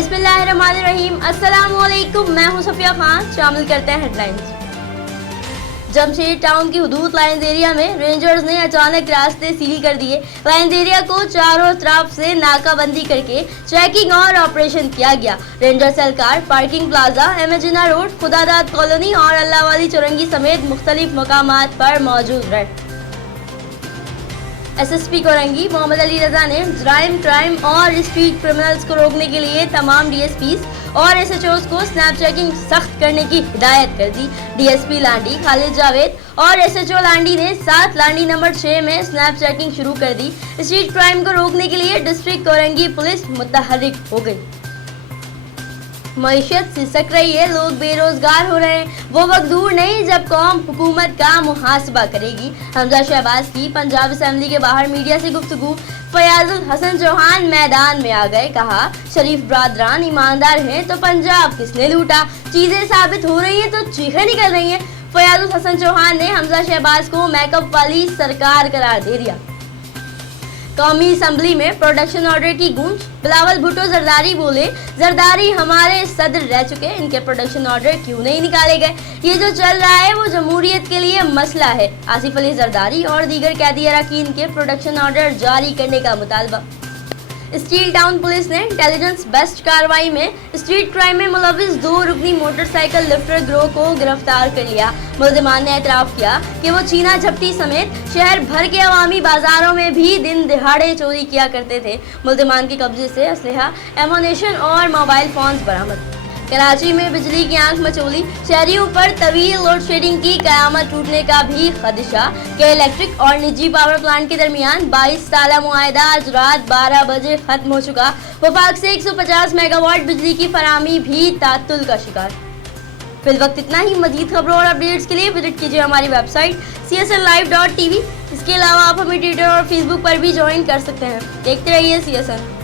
बिस्मिल्लाहिर्रहमानिर्रहीम। अस्सलामुअलैकुम, मैं हूं सफिया खान। शामिल करते हैं हेडलाइंस। जमशेद टाउन की हुदूद लाइन्स एरिया में रेंजर्स ने अचानक रास्ते सील कर दिए। लाइन्स एरिया को चारों तरफ से नाकाबंदी करके चेकिंग और ऑपरेशन किया गया। रेंजर्स एहलकार पार्किंग प्लाजा, एमेजिना रोड, खुदादाद कॉलोनी और अल्लाहवाली चौरंगी समेत मुख्तलिफ मकामात पर मौजूद रहे। एसएसपी कोरंगी मोहम्मद अली रजा ने जराइम, क्राइम और स्ट्रीट क्रिमिनल्स को रोकने के लिए तमाम डीएसपीज और एसएचओज को स्नैप चेकिंग सख्त करने की हिदायत कर दी। डीएसपी लांडी खालिद जावेद और एसएचओ लांडी ने 7 लांडी नंबर 6 में स्नैप चेकिंग शुरू कर दी। स्ट्रीट क्राइम को रोकने के लिए डिस्ट्रिक्ट कोरंगी पुलिस मुतहर्रिक हो गई। मईशत सिसक रही है, लोग बेरोजगार हो रहे हैं। वो वक्त दूर नहीं जब कौम हुकूमत का मुहासबा करेगी। हमजा शहबाज की पंजाब असेंबली के बाहर मीडिया से गुफ्तगू। फयाजुल हसन चौहान मैदान में आ गए, कहा शरीफ ब्रादरान ईमानदार हैं तो पंजाब किसने लूटा। चीजें साबित हो रही हैं तो चीखें निकल रही हैं। फयाजुल हसन चौहान ने हमजा शहबाज को मेकअप वाली सरकार करार दे दिया। कौमी असम्बली में प्रोडक्शन ऑर्डर की गूंज। बिलावल भुट्टो जरदारी बोले, जरदारी हमारे सदर रह चुके, इनके प्रोडक्शन ऑर्डर क्यों नहीं निकाले गए। ये जो चल रहा है वो जमहूरियत के लिए मसला है। आसिफ अली जरदारी और दीगर कैदी अरकान के प्रोडक्शन ऑर्डर जारी करने का मुतालबा। स्टील टाउन पुलिस ने इंटेलिजेंस बेस्ड कार्रवाई में स्ट्रीट क्राइम में मुलविस 2 रुकनी मोटरसाइकिल लिफ्टर गिरोह को गिरफ्तार कर लिया। मुल्जिमान ने एतराफ़ किया कि वो चीना झपटी समेत शहर भर के अवामी बाजारों में भी दिन दिहाड़े चोरी किया करते थे। मुल्जिमान के कब्जे से असलहा, एमुनेशन और मोबाइल फोन्स बरामद। कराची में बिजली की आंख मचोली, शहरियों पर तवील लोड शेडिंग की कयामत टूटने का भी खदशा। के इलेक्ट्रिक और निजी पावर प्लांट के दरमियान 22 साला मुआहदा आज रात 12 बजे खत्म हो चुका। वफाक से 150 मेगावाट बिजली की फराहमी भी तातुल का शिकार। फिलवक्त इतना ही। मजीद खबरों और अपडेट्स के लिए विजिट कीजिए हमारी वेबसाइट csnlive.tv। इसके अलावा आप हमें ट्विटर और फेसबुक पर भी ज्वाइन कर सकते हैं। देखते रहिए CSN।